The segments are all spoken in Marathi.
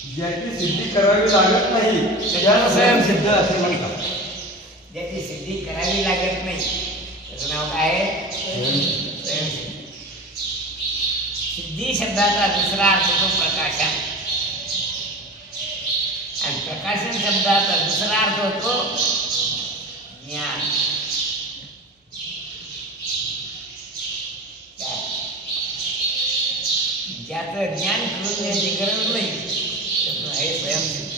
ज्याची सिद्धी करावी लागत नाही त्याला स्वयंसिद्ध असे म्हणतात. ज्याची सिद्धी करावी लागत नाही त्याचं नाव काय आहे? स्वयंसिद्ध. सिद्धी शब्दाचा दुसरा अर्थ तो प्रकाशन, आणि प्रकाशन शब्दाचा दुसरा अर्थ होतो ज्ञान. ज्याचं ज्ञान करून द्यायची गरज नाही त्याचं आहे स्वयंसिद्ध.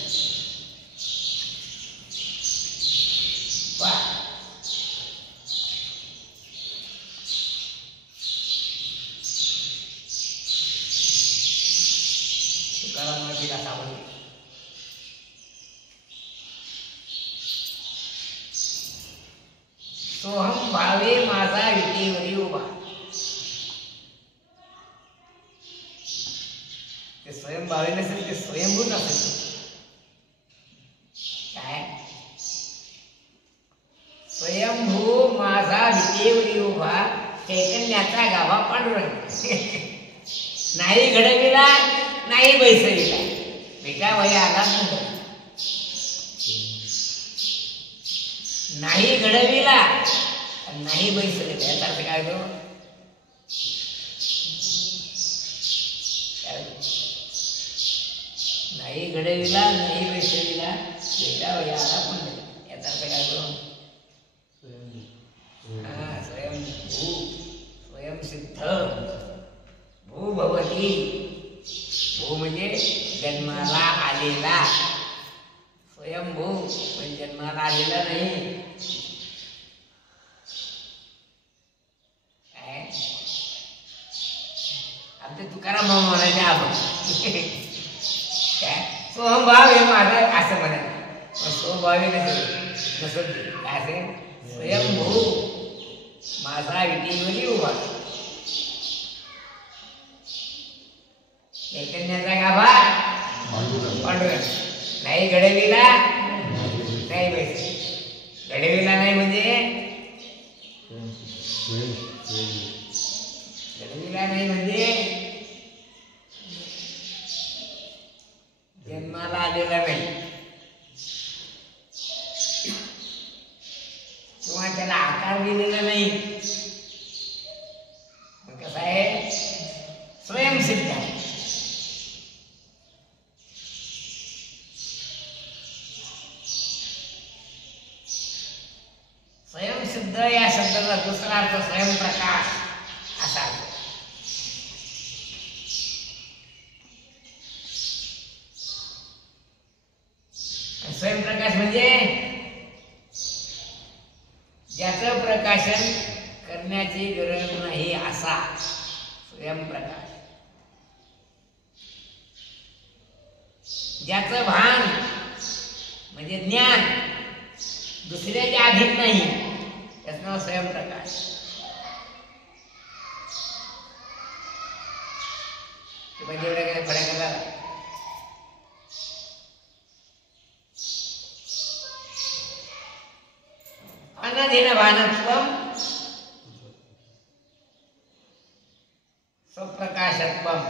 सोहम भावे माझा विटेवरी उभा. ते स्वयं भावे नसेल ते स्वयंभूत असेल. काय स्वयंभू माझा विटेवरी उभा, चैतन्याचा गाभा पांडुरंग. नाही घडविला नाही बैसविला, बेटा वय आला नाही घडविला नाही बैसविला. याचा अर्थ काय होतो? नाही घडविला नाही बैसविला, बेटा वय आला पण. याचा अर्थ काय होतो? स्वयंभू स्वयंसिद्ध भू भवती. भू म्हणजे जन्माला आलेला, स्वयंभू म्हणजे जन्माला आलेला नाही. काय आमचे तुकाराम भाऊ म्हणायचे आपण काय सोहमभाव हे माझं असं म्हणायचं. सोहमभावी नसत काय असेल? स्वयंभू माझा विटेवरी उभा, चैतन्याचा गाभा पांडुरंग. नाही घडविला नाही बैस. घडविला नाही म्हणजे घडविला नाही म्हणजे जन्माला आलेला नाही किंवा त्याला आकार दिलेला नाही. मग कसं आहे? स्वयंसिद्ध आहे. स्वयंसिद्ध या शब्दाचा दुसरा अर्थ स्वयंप्रकाश असा. स्वयंप्रकाश म्हणजे ज्याचं प्रकाशन करण्याची गरज नाही असा स्वयंप्रकाश. ज्याचं भान म्हणजे ज्ञान दुसऱ्याच्या अधीन नाही त्याचं नाव स्वयंप्रकाश. फरक अनधीन भानत्वम स्वप्रकाशत्वम.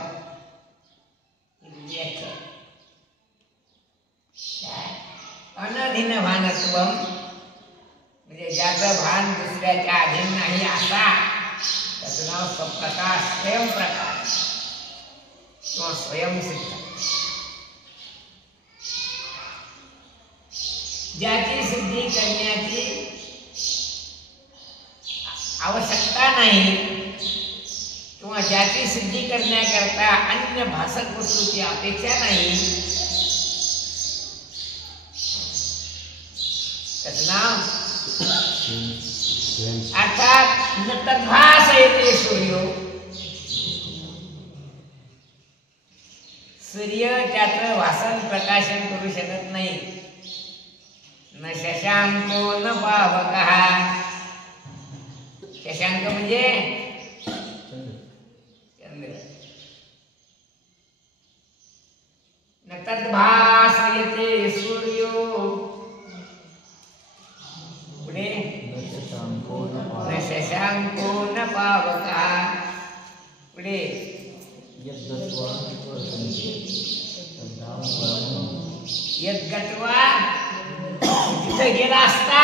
अनधीन भानत्वम म्हणजे ज्याचं भान दुसऱ्याच्या अधीन नाही असा त्याचं नाव स्वप्रकाश स्वयंप्रकाश किंवा स्वयंसिद्ध. ज्याची सिद्धी करण्याची आवश्यकता नाही किंवा ज्याची सिद्धी करण्याकरता अन्य भासक वस्तूची अपेक्षा नाही त्याचं नाव अर्थात न तद्भास येते सूर्य. सूर्य त्याचं भासन प्रकाशन करू शकत नाही. न शशांको न पावकः. शशांक म्हणजे चंद्र. न तद्भास येते सूर्य. पुढे न शशांको न पावकः. पुढे यद्गत्वा तिथं गेला असता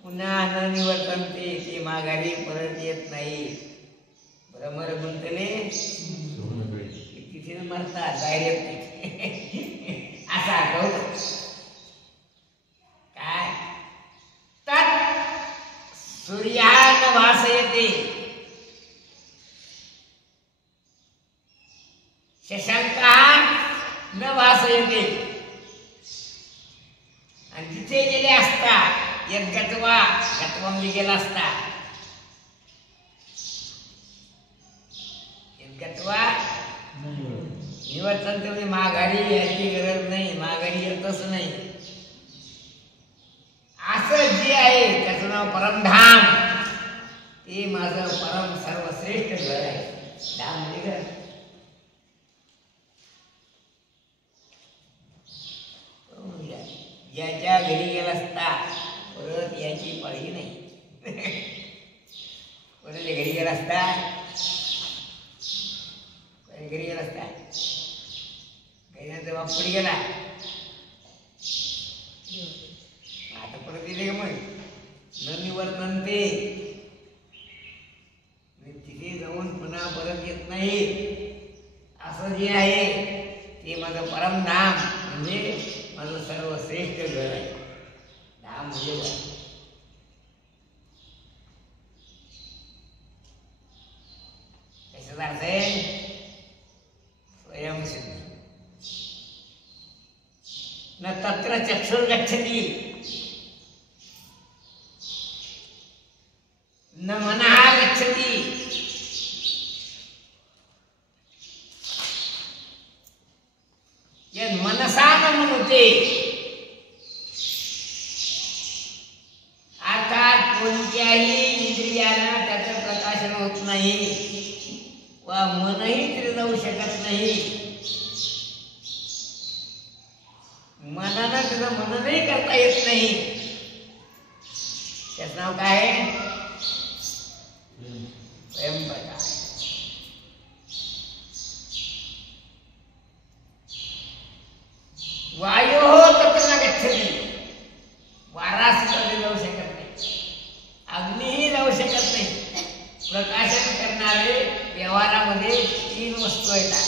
पुन्हा न निवर्तनते, ते माघारी परत येत नाही. भ्रमर गुंतले तिथे मरतात डायरेक्ट असा आठवत काय तत् सूर्यान भासयते शशांकान न भासयते. आणि तिथे गेले असता यद्गत्वा गत्वा म्हणजे गेला असता यद्गत्वा निवर्तन म्हणजे माघारी याची गरज नाही, माघारी येतच नाही. असं जे आहे त्याचं नाव परमधाम. ते माझं परम सर्वश्रेष्ठ घर आहे. धाम म्हणजे घर. ज्याच्या घरी गेला असता परत याची पळी नाही. कोणाच्या घरी गेला असता, घरी गेला असता घरी बाप पुढे गेला आता परत येते मग न निवर्तन ते तिथे जाऊन पुन्हा परत येत नाही. असं जे आहे ते माझं परमधाम म्हणजे माझं सर्वश्रेष्ठ घर आहे. धाम म्हणजे घर. त्याचा अर्थ आहे स्वयंसिद्ध. न तत्र चक्षुर्गच्छति न मनः गच्छति. यद मनसा न मनुते अर्थात कोणत्याही इंद्रियाला त्याचं प्रकाशन होत नाही व मनही तिथे जाऊ शकत नाही. मनानं तिथं मननही करता येत नाही. त्याचं नाव काय आहे? स्वयंप्रकाश. वायु तत्र न गच्छति. वारा सुद्धा जाऊ शकत नाही, अग्निही जाऊ शकत नाही. प्रकाशन करणारे व्यवहारामध्ये 3 वस्तू येतात.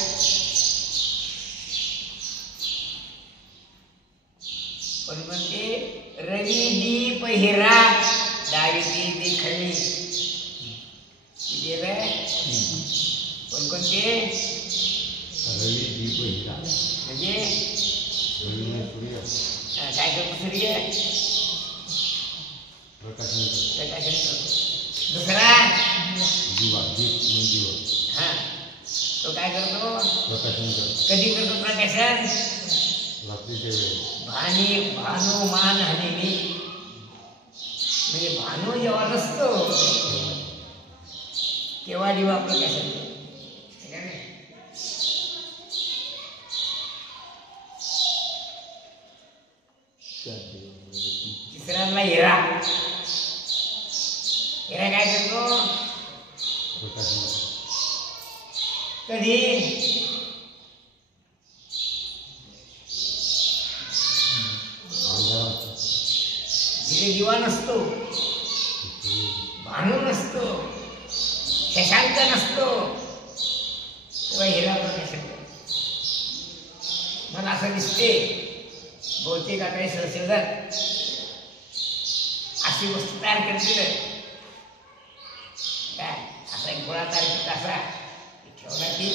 कोणकोणते? रवी दीप हिरा डावीती देखणी. कोणकोणते? रवी दीप हिरा म्हणजे काय करतो? सूर्य प्रकाशन करतो. दुसरा दिवा, दीप दिवा. हा, तो काय करतो? प्रकाशन करतो. कधी करतो प्रकाशन? रात्रीच्या वेळेस. भानुमान हनेमी म्हणजे भानू जेव्हा नसतो तेव्हा दिवा प्रकाशन करतो. तिसऱ्यांना हिरा. हिरा काय करतो? प्रकाशन. कधी? जिथे दिवा नसतो, भानू नसतो, शशांक नसतो तेव्हा हिरा प्रकाशन करतो. मला असं दिसते बहुतेक आता संशोधक अशी वस्तू तयार करतील काय, असा एक गोळा तयार करता, असा ठेवला की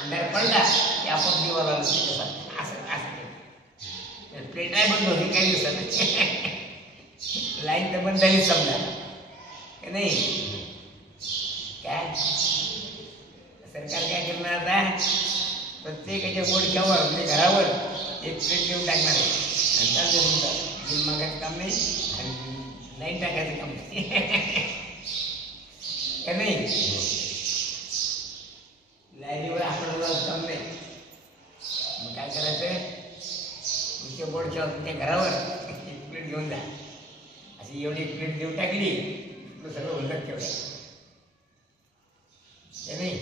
अंधार पडला की आपण दिवा लावला असं असं प्लेट आहे बंद होती काही दिवसात. लाईन तर बंद झाली समजा का नाही. काय सरकार काय करणार आता? प्रत्येकाच्या बोडक्यावर म्हणजे घरावर एक प्लेट देऊन टाकणार आहे आणि चालते म्हणतात बिल मागायचं काम नाही आणि लाईन टाकायचं काम नाही का नाही. लाईनीवर आपल्याला काम नाही. मग काय करायचं? तुमच्या बोर्डच्या तुमच्या घरावर एक प्लेट घेऊन जा. अशी एवढी प्लेट देऊन टाकली तर सगळं उलट ठेवलं नाही.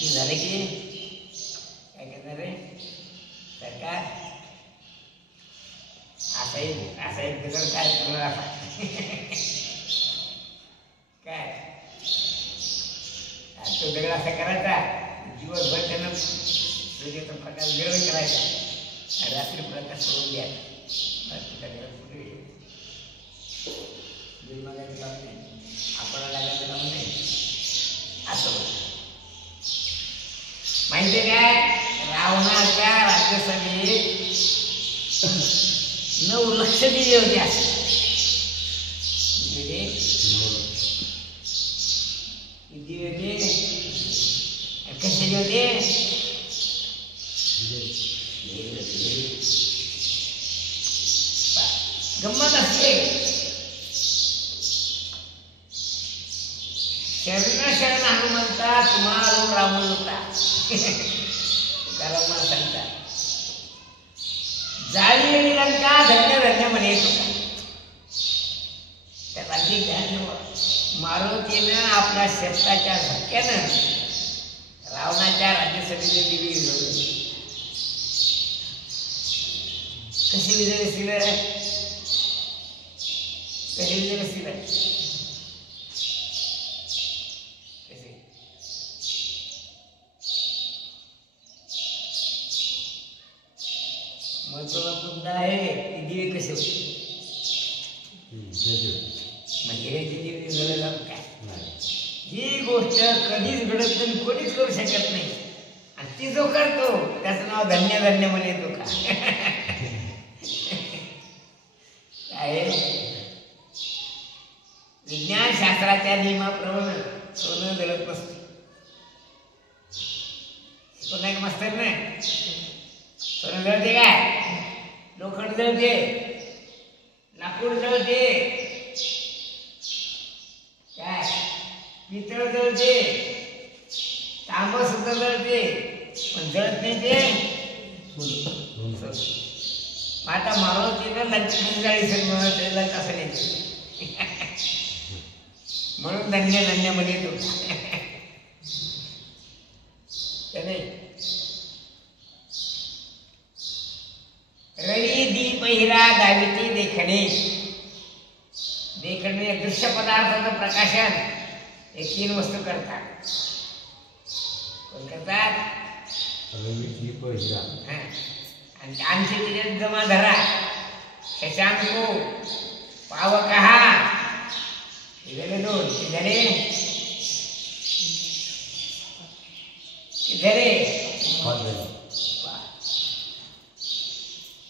ते झालं की काय करणार रे सरकार असा एक बिगर काय करणार काय तो दगड असा करायचा दिवसभर त्यानं सूर्याचा प्रकाश वेगळं करायचा रात्री प्रकाश सोडून द्यायचा कुठे बिल मागायचं काम नाही आपल्याला लागायचं काम नाही असं माहिती काय रावणाच्या राज्यसभेत 9 लक्ष दिले होते किती होते कशाचे होते गंमत असते शरण हनुमंता तुम्हाला रावण होता कारण मला सांगता जाळी आणि लंका धन्य धन्य म्हणे येत होता त्या राज्य ध्यान मारुतीनं आपल्या शस्त्राच्या धक्क्यानं रावणाच्या राज्यसभेचे दिवे विझवले कशी विजय असतील कशी विजय असतील महत्वाचा मुद्दा आहे की दिवे कसे होते म्हणजे हे दिवे झाले जात काय ही गोष्ट कधीच घडत नाही कोणीच करू शकत नाही आणि ती जो करतो त्याचं नाव धन्य धन्य म्हणे येतो का काय विज्ञान शास्त्राच्या नियमाप्रमाणे सोनं जळत नसते कोणा एक मास्तर नाही सोनं जळते काय लोखंड जळते लाकूड जळते काय पितळ जळते तांब सुद्धा जळते पण जळत नाही ते आता मारुतीनं लंकेची जाळी लंका सगळ्याची म्हणून धन्य धन्य म्हणे तो त्याने रवी दीप हिरा गाविती देखणे देखणे दृश्य पदार्थाचं प्रकाशन हे 3 वस्तू करतात कोण करतात रवी दीप हिरा आणि आमचे तिथे जमा धरा शशांको पावकहा हे झाले 2 हे झाले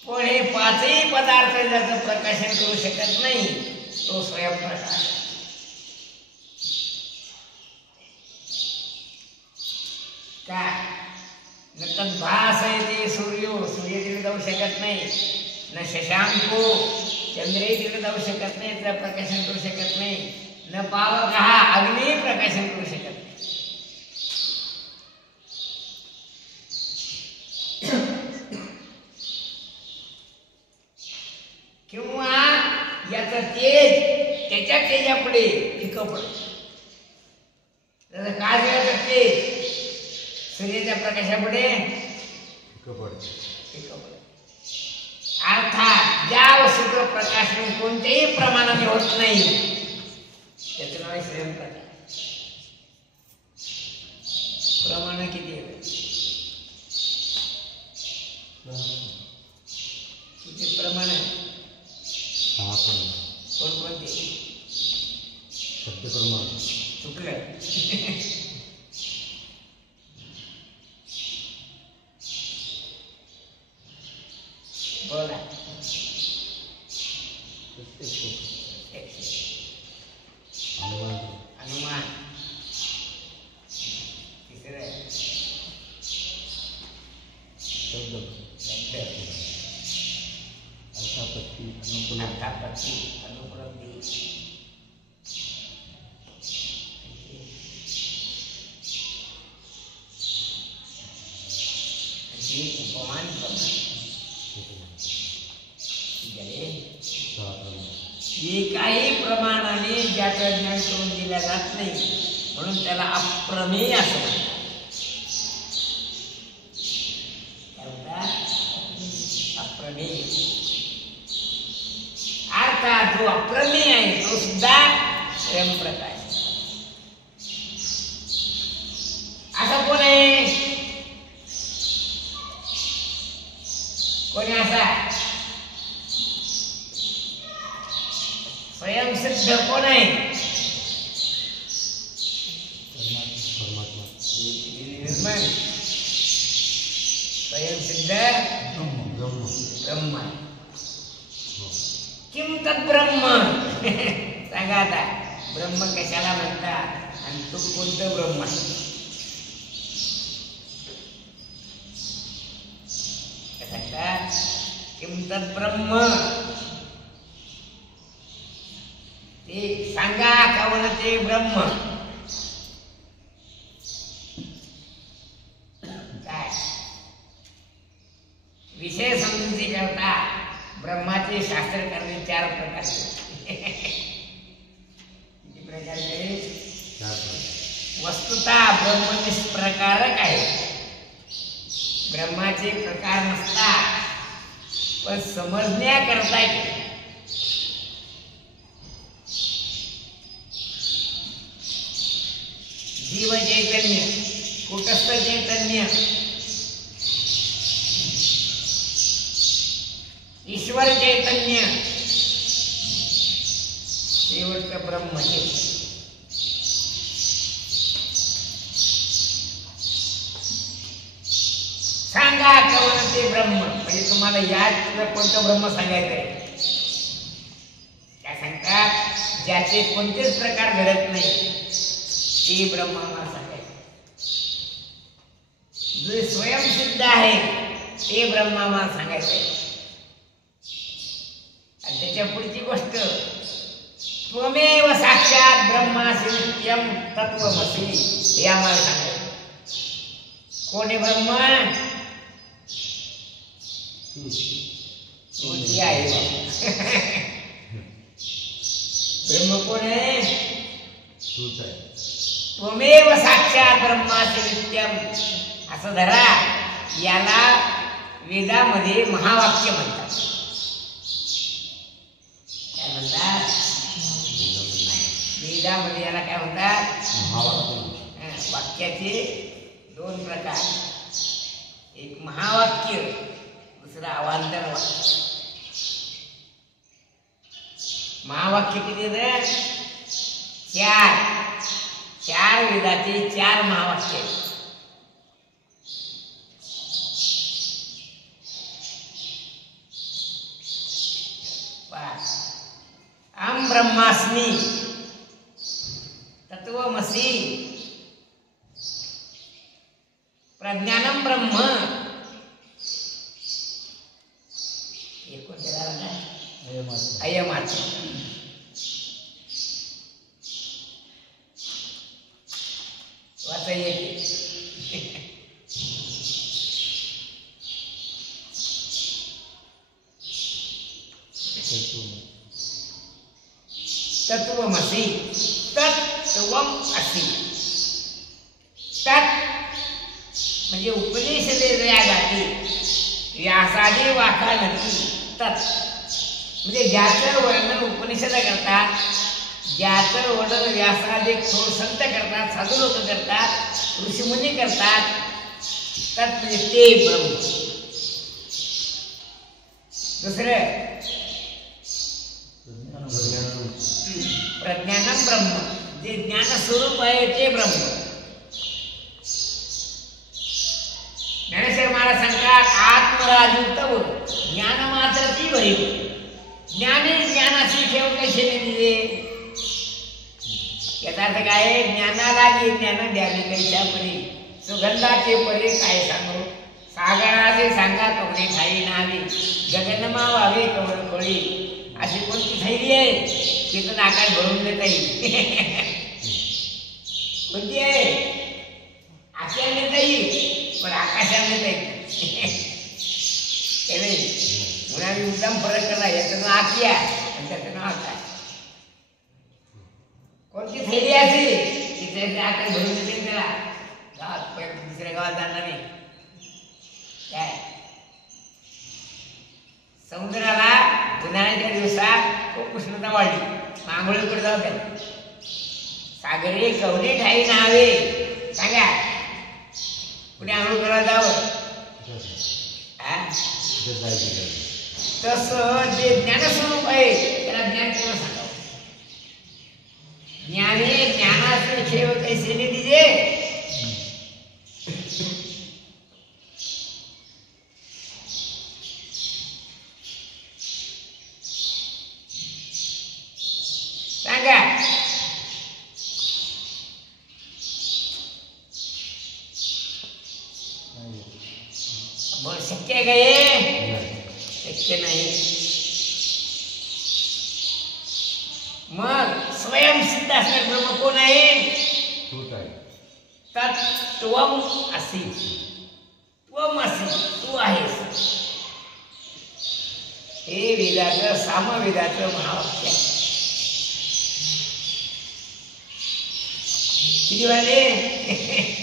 पण हे 5ही पदार्थ ज्याचं प्रकाशन करू शकत नाही तो स्वयंप्रकाश का न भास आहे ते सूर्य तिथे जाऊ शकत नाही न शशांको चंद्रही तिथे जाऊ शकत नाही त्याचं प्रकाशन करू शकत नाही न पावक हा अग्नी प्रकाशन करू शकत नाही किंवा याचं तेज त्याच्या तेजापुढे फिकं पडत त्याचं काजळाचं तेज सूर्याच्या प्रकाशापुढे फिकं पडत अर्थात ज्या वस्तूचं प्रकाशन कोणत्याही प्रमाणाने होत नाही त्याचं नाव आहे स्वयंप्रकाश प्रमाण किती आहे किती प्रमाण आहे कोणकोणते शब्द प्रमाण चुकलं बोला अनुमान तिसरं शब्द अर्थापत्ती अनुपलब्धी उपमान एकाही प्रमाणाने ज्याचं ज्ञान करून दिल्या जात नाही म्हणून त्याला अप्रमेय असं म्हणतात स्वयंप्रकाश. असा कोण आहे? कोणी असा स्वयंसिद्ध कोण आहे? स्वयंसिद्ध ब्रह्म. किम तद्ब्रह्म? सांगा आता, ब्रह्म कशाला म्हणतात आणि तो कोणतं ब्रह्म आहे? किम तद्ब्रह्म ते सांगा, कवन ते ब्रह्म काय? विषय समजुती करता ब्रह्माचे शास्त्र करणे 4 प्रकारचे. किती प्रकारचे? वस्तुतः ब्रह्म निष्प्रकारक आहे. ब्रह्माचे प्रकार नसतात, पण समजण्याकरता जीव चैतन्य, कुटस्थ चैतन्य, ईश्वर चैतन्य, शेवटचं ब्रह्म हे. सांगा कवन ते ब्रह्म. म्हणजे तुम्हाला यात कोणतं ब्रह्म सांगायचं आहे? काय सांगतात? ज्याचे कोणतेच प्रकार घडत नाही ते ब्रह्म आम्हाला सांगायचं. जे स्वयंसिद्ध आहे ते ब्रह्म आम्हाला सांगायचं आहे. आणि त्याच्या पुढची गोष्ट, त्वमेव साक्षात ब्रह्मासि नित्यं तत्त्वमसि, हे आम्हाला सांगायचं. कोण आहे ब्रह्म? तुझी आहे. ब्रह्म कोण आहे? तूच आहे. त्वमेव साक्षात ब्रह्मासि नित्यं असं धरा. याला वेदामध्ये महावाक्य म्हणतात. काय म्हणतात? वेदामध्ये याला काय म्हणतात? महावाक्य. वाक्याचे 2 प्रकार, एक महावाक्य, दुसरं अवांतर वाक्य. महावाक्य किती आहेत? 4 वेदाचे 4 महावाक्य. अहं ब्रह्मास्मि, तत्त्वमसि, प्रज्ञानं ब्रह्म. अयमार्थ. वाचा येते. तत्वमसि, तत्त्वम असि. तत् म्हणजे उपनिषदे या जाती, व्यासादी वाका नदी. तत् म्हणजे ज्याचं वर्णन उपनिषद करतात, ज्याचं वर्णन व्यासादी थोर संत करतात, साधू लोक करतात, ऋषीमुनी करतात. तत् म्हणजे ते ब्रह्म. दुसरं प्रज्ञानं ब्रह्म, जे ज्ञान स्वरूप आहे ते ब्रह्म. ज्ञानेश्वर महाराज सांगतात, आत्मराजू तव ज्ञान मात्र ती भरीव. ज्ञाने ज्ञानाशी ठेव कसे दिले. याचा अर्थ काय? ज्ञानाला जे ज्ञान द्यावे कैच्या परी, सुगंधाचे परी काय सांगू. सागराचे सांगा कवडे खाई नावे, गगनमा व्हावे कवड खोळी. अशी कोणती थैली आहे तिथं आकाश भरून देता येईल? कोणती आहे? आकाशाला देता येईल, पण आकाशाला देता येईल म्हणून आम्ही मुद्दाम फरक करणार. याचं नाव आकिया आणि त्याचं नाव आकाश. कोणती थैली असेल तिथे आकाश भरून देते त्याला. गावात दुसऱ्या गावात जाणार नाही. काय समुद्राला उन्हाळ्याच्या दिवसात खूप उष्णता वाढली, आंघोळीकडे जाऊ द्या. सागरे कवडे ठाई नावे सांगा कुठे आंघोळ करायला जावं तसं जे ज्ञानस्वरूप आहे त्याला ज्ञान कोण सांगावं ज्ञाने ज्ञानाचे ठेव कैसे ने दिजे सांगा बोल शक्य आहे का हे शक्य नाही मग स्वयंसिद्ध असणारे ब्रह्म कोण आहे तत्त्वम असी त्वम असी तू आहेस हे वेदाचं सामवेदाचं महावाक्य किती वाजले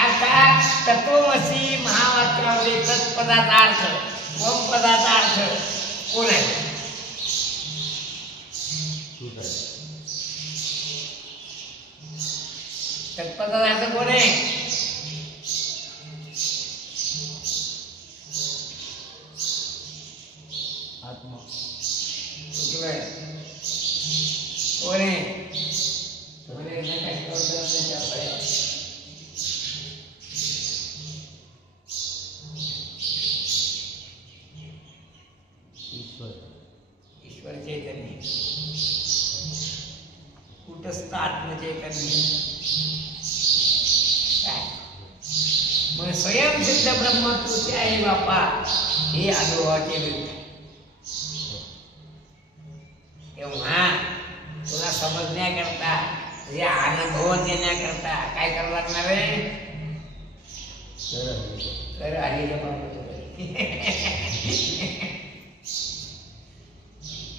आता तत्वमसी महावाक्यामध्ये तत्पदाचा अर्थ त्वम पदाचा अर्थ कोण आहे तत्पदाचा अर्थ कोण आहे आत्मा कोण आहे ईश्वर चैतन्य कुटस्थ आत्मचैतन्य मग स्वयंसिद्ध ब्रह्म तुझे आहे बापा हे अनुभवाचे विरुद्ध तेव्हा तुला समजण्याकरता तुझे अनुभव देण्याकरता काय करावं लागणार आहे तर आलेलं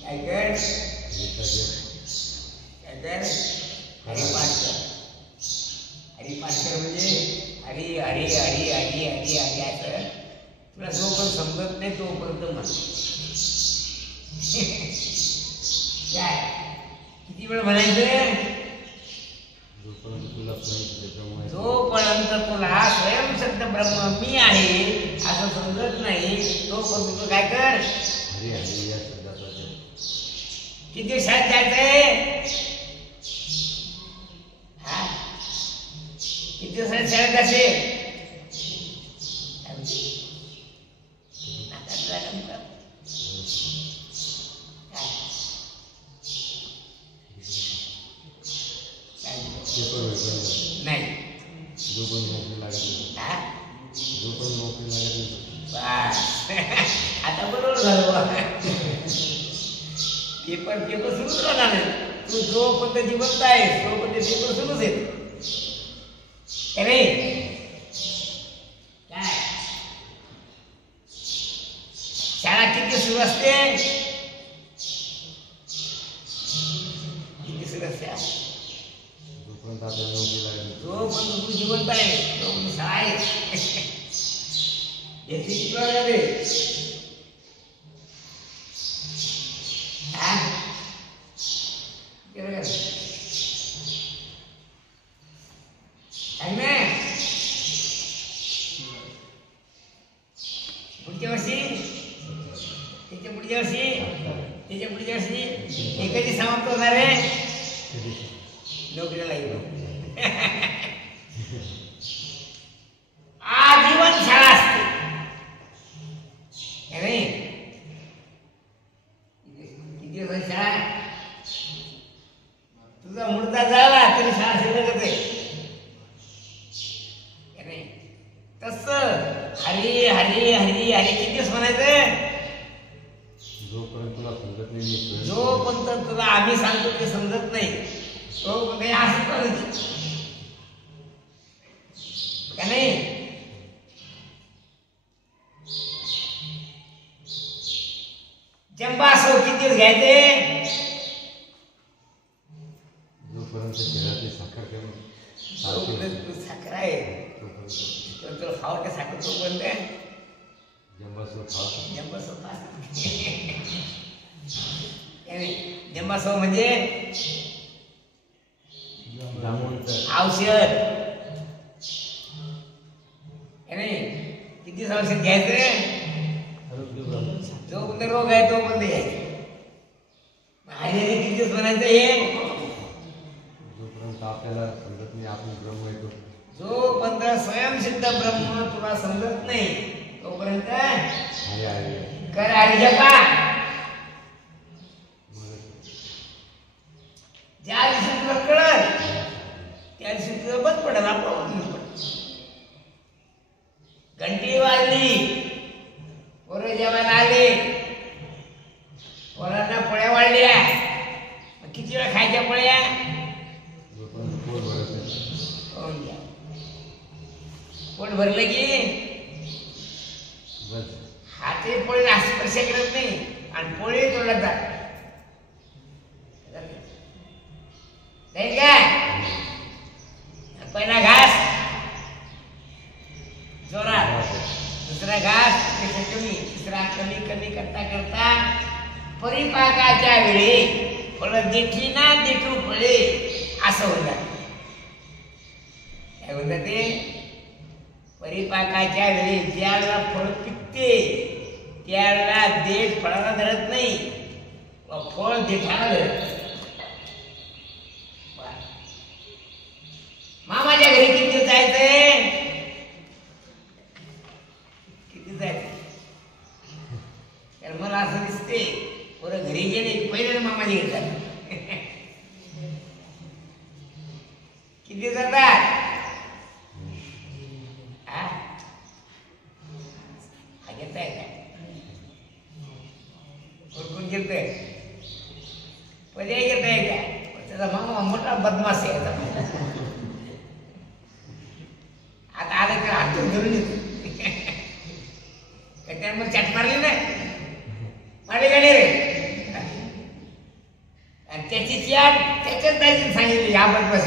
काय कर हरिपाठ कर हरिपाठ कर म्हणजे हरी हरी हरी हरी हरी हरी असं तुला जोपर्यंत समजत नाही तोपर्यंत म्हण काय किती वेळ म्हणायचं जोपर्यंत तुला स्वयंसिद्ध ब्रह्म मी आहे असं समजत नाही तोपर्यंत तू काय कर किती दिवसात जायचंय हा किती दिवसात शाळेत जायचे नाही आता बरोबर झालं पेपर पेपर सुरूच राहणार तू जो पण जिवंत आहेस तो पण पेपर सुरूच आहे काय शाळा किती सुरू असते किती सुरू असते जो पण तू जिवंत आहे तो पण शाळा आहे याची किती वेळ झाले पुढच्या वर्षी त्याच्या पुढच्या वर्षी एकही समाप्त होणार आहे नोकरीला लागेल आजीवन शाळा असते किती दिवस शाळा तुझा मुर्दा झाला तरी शाळा शिल्लकच आहे तस हरी हरी हरी हरी किती दिवस म्हणायचं जोपर्यंत तुला आम्ही सांगतो ते समजत नाही तो काही असं करायचं का नाही जंबा असो किती दिवस घ्यायचे जोपर्यंत खावं ते साखर तोपर्यंत जंबासो खावा जंबासो जंबासो म्हणजे औषध. किती औषध घ्यायचं जोपर्यंत रोग आहे तोपर्यंत घ्यायचं. किती दिवस म्हणायचं हे जोपर्यंत आपल्याला समजत नाही आपण ब्रह्म येतो. जोपर्यंत स्वयंसिद्ध ब्रह्म तुला समजत नाही तोपर्यंत कर हरिजपा. ज्या दिवशी तुला कळत त्या दिवशी तुझं बंद पडत आपण. घंटी वाजली पोरं जेवायला आले पोरांना पोळ्या वाढल्या. किती वेळा खायच्या पोळ्या पोट भरलं की हाते पोळीला स्पर्श करत नाही आणि पोळी तोडत जात नाही काय. पहिला घास जोरात दुसरा घास कमी तिसरा कमी कमी करता करता परिपाकाच्या वेळी फळ देखी ना देखू फळे असं होतं. काय म्हणतात ते परिपाकाच्या वेळी ज्यावेळेला फळ पिकते त्यावेळेला देठ फळाला धरत नाही व फळ देठाला धरत. मामाच्या घरी किती जायचंय किती जायचं तर मला असं दिसते पोरं घरी गेले पहिले मामाच्या घरी जातात. किती जातात घेताय काय कोण घेतय पहिले घेताय काय. त्याचा मामा मोठा बदमाश आहे. आता आलं तर हात धरून येतो त्यामुळे चट मारली नाही मारली गाडी रे. आणि त्याची चॅट त्याच्याच जायची सांगितली या बदमाश.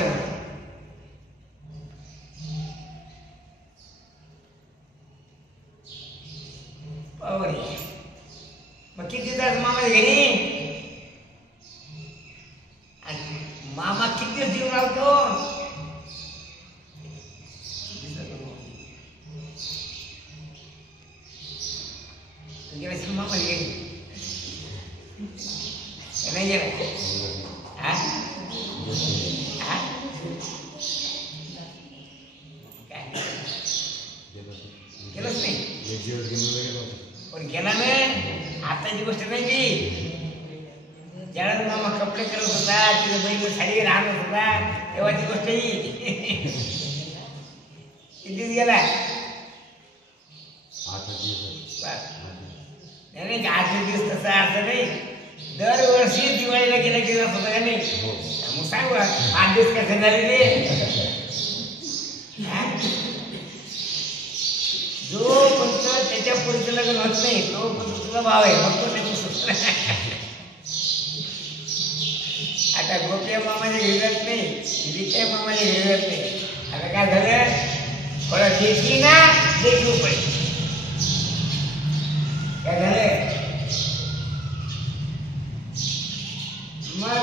मग किती दिवस मामाच्या घरी मामा किती दिवस जीव लावतो. मामा घरी नाही गेला गेलंच नाही पण गेला ना. आताची गोष्ट नाही ती. ज्यावेळेस मामा कपडे करत होता तिथे बहीण साडी राहत होता तेव्हाची गोष्ट ही. कितीच गेला नाही नाही 8 दिवस तसा अर्थ नाही. दरवर्षी दिवाळीला गेला की जात होता का नाही. मग सांगू 8 दिवस कसे झाले ते. जो पंत त्याच्या पुढचं लग्न होत नाही तो पंत तुझा भाव आहे मग तो नाही. आता गोप्या मामाच्या घरी जात नाही विजय मामाच्या घरी जात नाही. आता काय झालं थोडं देखी ना देखू पडे काय झालं. मग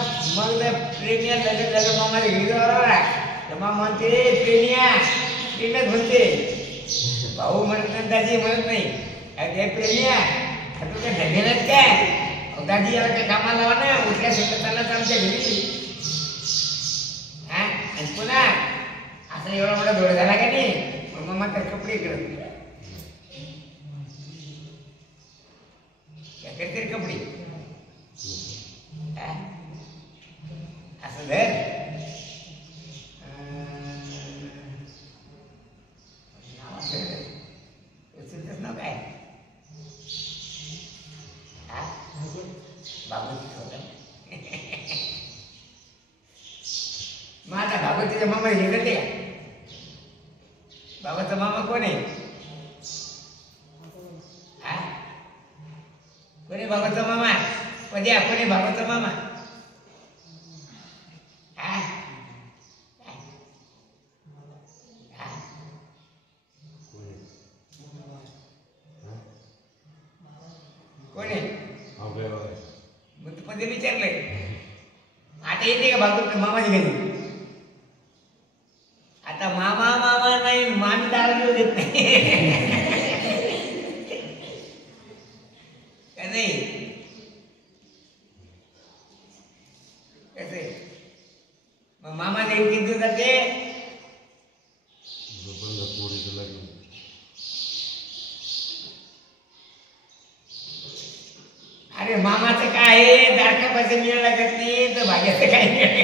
प्रेमिया लगेच लगेच मामाच्या घरी जाऊ मामा म्हणते प्रेमिया म्हणते भाऊ म्हणत नाही दाजी म्हणत नाही. काय प्रेमिया तू काय धन्यवाद काय दाजी याला काय कामाला लावा ना उठल्या शेतात आमच्या घरी. आणि पुन्हा असा एवढा मोठा धोड झाला का नाही मग मामा तर कपडे करत करते कपडे असं धर नाव काय मग आता भागवतीच्या मामा हे करते का. बाबाचा मामा कोण आहे कोणी बाबाचा मामा कोणी कोणी बाबाचा मामा कोण आहे? अवघड आहे. मग तू पदे विचारलंय. आता येते का बाबू मामाची घरी? आता मामा मामा नाही, मामी दार घेऊ देत नाही. का नाही? कसे मग मामा नाही किती दिवस जाते? अरे मामाचं काय आहे, दारका पैसे मिळायला लागत नाही तर भाग्याचं काय नाही.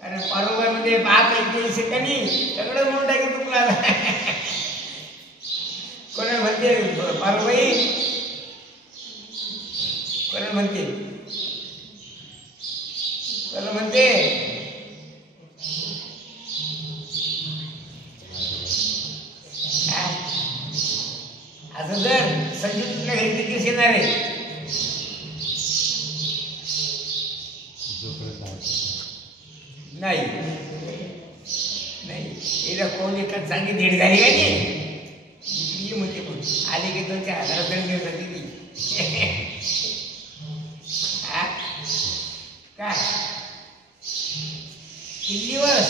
कारण पारोबामध्ये पाच एक कमी सगळं म्हणून टाकेल तुम्हाला. कोणा म्हणते पारोबाई, कोणा म्हणते, कोणा म्हणते असं जर संजू तुझ्या घरी किती दिवस येणार आहे? नाही नाही, हिला कोण एका चांगली दीड झाली का नाही म्हणते, पण आले की 2-4 हजार दिली काय किती दिवस?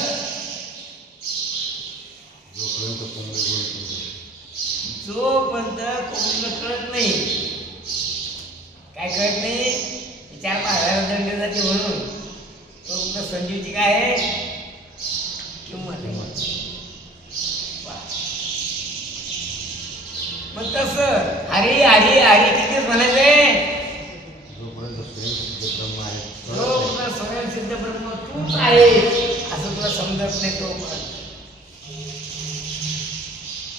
जोपर्यंत कोणाला कळत नाही, काय कळत नाही, 4-5 हजार दंड जाते म्हणून तो संजीवची काय आहे किंमत आहे. मग तसं हरी हरी हरी कितीच म्हणायचंय? जोपर्यंत स्वयंसिद्ध ब्रह्म तूच आहे असं तुला समजत नाही तोपर्यंत.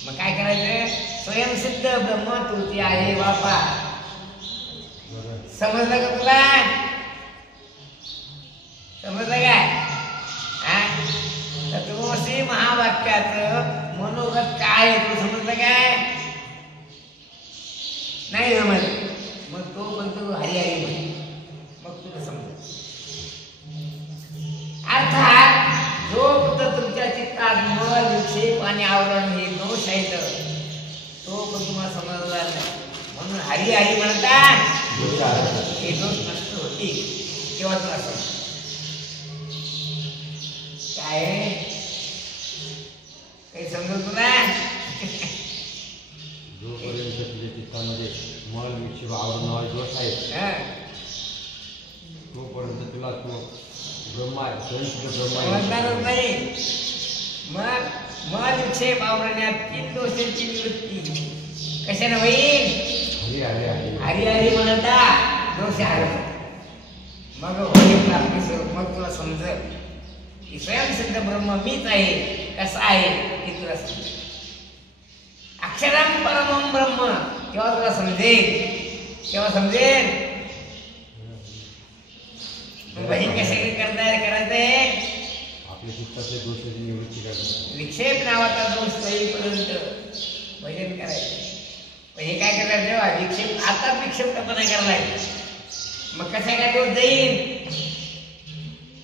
मग काय करायचं? स्वयंसिद्ध ब्रह्म तुझी आहे बापा. समजलं का तुला? समजलं काय? तत्वमसी महावाक्याचं मनोगत काय आहे तुला समजलं काय? नाही समजलं? मग तो पण तू हरी हरी म्हण, मग तुला समजलं. अर्थात जो तुमच्या चित्तात मल विक्षेप आणि आवरण हे दोष आहेत तो पण तुम्हाला समजला नाही. म्हणून हरी हरी म्हणतात हे दोष नष्ट होतील तेव्हा तुला समज काय काही समजत तुला? जोपर्यंत तुझ्या चित्तामध्ये मल विक्षेप आवरण दोष आहेत तोपर्यंत तुला तो ब्रह्मा समजणारच नाही. मग मल विक्षेप आवरण्यातील दोषांची निवृत्ती कशाने होईल? हरी हरी म्हणता दोष हरव. मग होईल मग तुला समजेल की स्वयंसिद्ध ब्रह्म मीच आहे. कसं आहे हे तुला समजेल. अक्षरम परमम ब्रह्म तेव्हा तुला समजेल. तेव्हा समजेल. भजन कशासाठी करायचंय? आपल्या चित्तातल्या दोषाची निवृत्ती करायची. विक्षेप नावाचा दोष जाईपर्यंत भजन करायचं. हे काय करायचं? जेव्हा विक्षेप आताच विक्षेपपणा करलाय मग कसा काय दोष जाईल?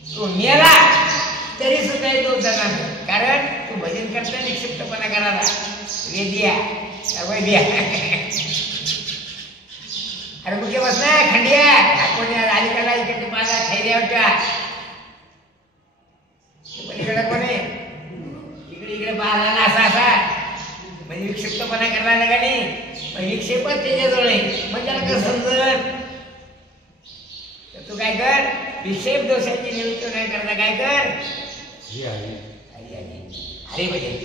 तो मेला तरी सुद्धा तो जाणार. कारण तू भजन करता विक्षिप्तपणा करायला वेद्या वैद्या. अरे मुख्य बस ना खंडिया कोणी अलीकडे इकडे माझा खैऱ्या होत्या पलीकडे कोणी इकडे इकडे पाहला ना असा असा म्हणजे विक्षिप्तपणा करणार का नाही? विक्षेपच त्याच्याजवळ आहे मग त्याला कसं समजत? तर तू काय कर, विक्षेप दोषाची निवृत्ती नाही करता काय कर? हरी भजन.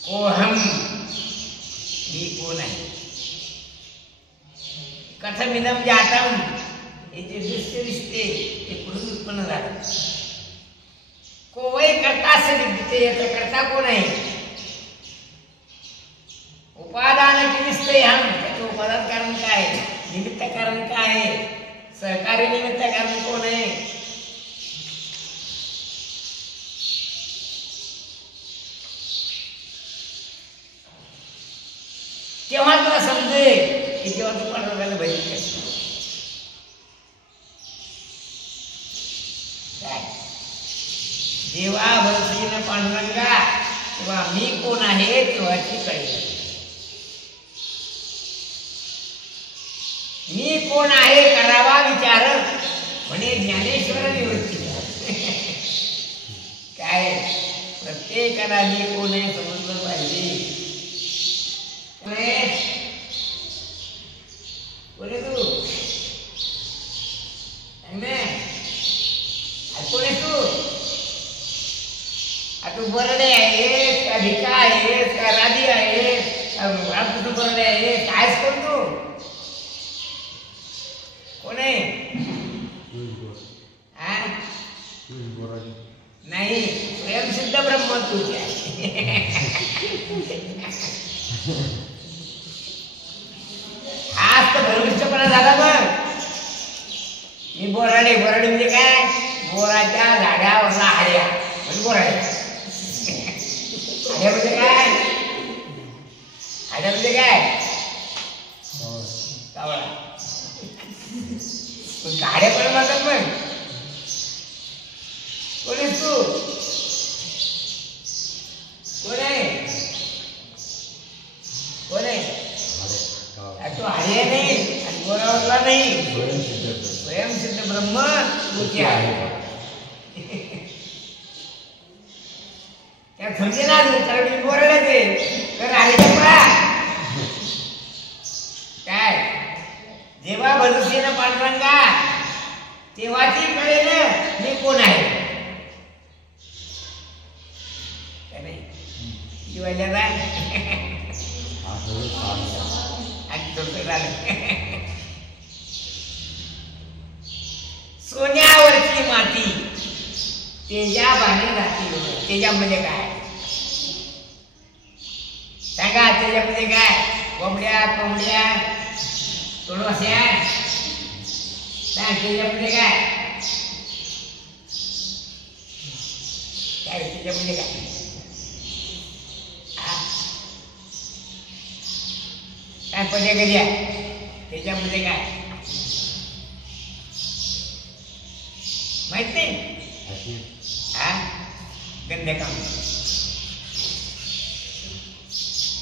कोहम मी कोण आहे? कथमिदम जातम हे जे दृश्य दिसते ते कुठून उत्पन्न झालं? कोवय करता असे विद्यते याचा करता कोण आहे? उपादान दिसते हम त्याचं उपादान कारण काय? निमित्त कारण काय? सहकारी निमित्त कारण कोण आहे? तेव्हा तुला समजेल की जेव्हा तू पांडुरंगाला भजन करतो काय जेव्हा भरसीन पांडुरंगा तेव्हा मी कोण आहे तेव्हाची कळेल. मी कोण आहे करावा विचार म्हणे ज्ञानेश्वर निवृत्ती. काय प्रत्येकाला मी कोण आहे समजलं पाहिजे. बोले तू कोण आहे तू? तू बरडे आहेस का भिका आहेस का राधी आहेस तू बरडे आहे कायच कोण तू? कोण आहे? नाही स्वयंसिद्ध ब्रह्म तुझे आज तर भरविष्ठपणा झाला. मग मी बोराडे बोराडे म्हणजे काय? बोराच्या झाडावरला हाड्या म्हणजे बोराडे. हाड्या म्हणजे काय? हाड्या म्हणजे काय? कावळा. गाड्या पण म्हणतात. मग कोण आहेस तू? कोण आहे? कोण आहे? तू हाडे नाही आणि बोरावरला नाही. स्वयंसिद्ध ब्रह्म तुझे आहे. त्या समजे ना कारण बोरायचे तर आले काय? जेव्हा भरसीन पांडुरंगा तेव्हा ती कळेल मी कोण आहे. सोन्यावरची माती तेजा बाणी राहते. तेजामध्ये काय सांगा? त्याच्यामध्ये काय? कोंबड्या कोंबड्या तोडवास्या सांग. त्याच्यामध्ये काय? काय त्याच्यामध्ये काय? काय पद्या कधी त्याच्यामध्ये काय माहित नाही? हा गंधकाम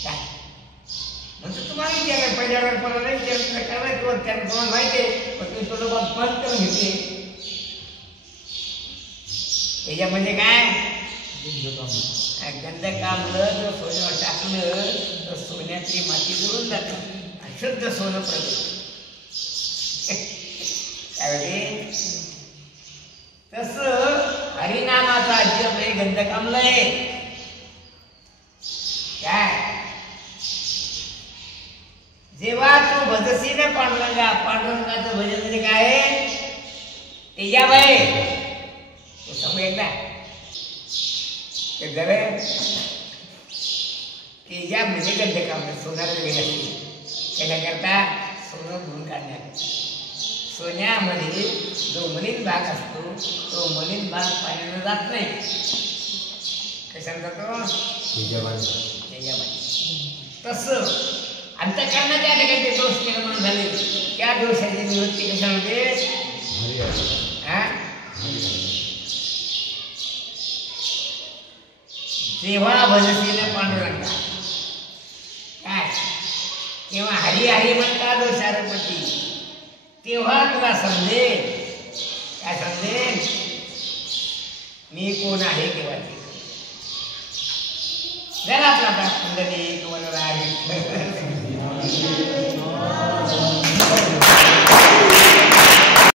काय म्हणजे तुम्हाला विचारलं पहिल्यावर कोणाला विचारलं काय त्याला तुम्हाला माहिती आहे. पण तुम्ही थोडं बहुत बंद करून घेतले. त्याच्यामध्ये काय? गंधकामलं जर सोन्यावर टाकलं तर सोन्याची माती जुळून जाते आणि शुद्ध सोनं प्रगत. काय तस हरिनामाचा जप हे गंधकामलं आहे. काय? जेव्हा तू भजसी ना पांडुरंगा. पांडुरंगाचं भजन म्हणजे काय? तेजाबाई तू समज ना गवे तेजा म्हणजे गंधकाम सोनार त्याच्याकरता सोनं धुवून काढण्यात. सोन्यामध्ये जो मलिन भाग असतो तो मलिन भाग पाण्यानं जात नाही. कशाने जातो? तेजाबाई. तसं अंतःकरणाच्या ठिकाणी ते दोष निर्माण झाले त्या दोषाची निवृत्ती कशामध्ये? जेव्हा भजसीन पांडुरंगा काय तेव्हा हरी हरी म्हणता दोषारपती. तेव्हा तुला समजेल. काय समजेल? मी कोण आहे तेव्हा. झाला आपला पंढरी वनराज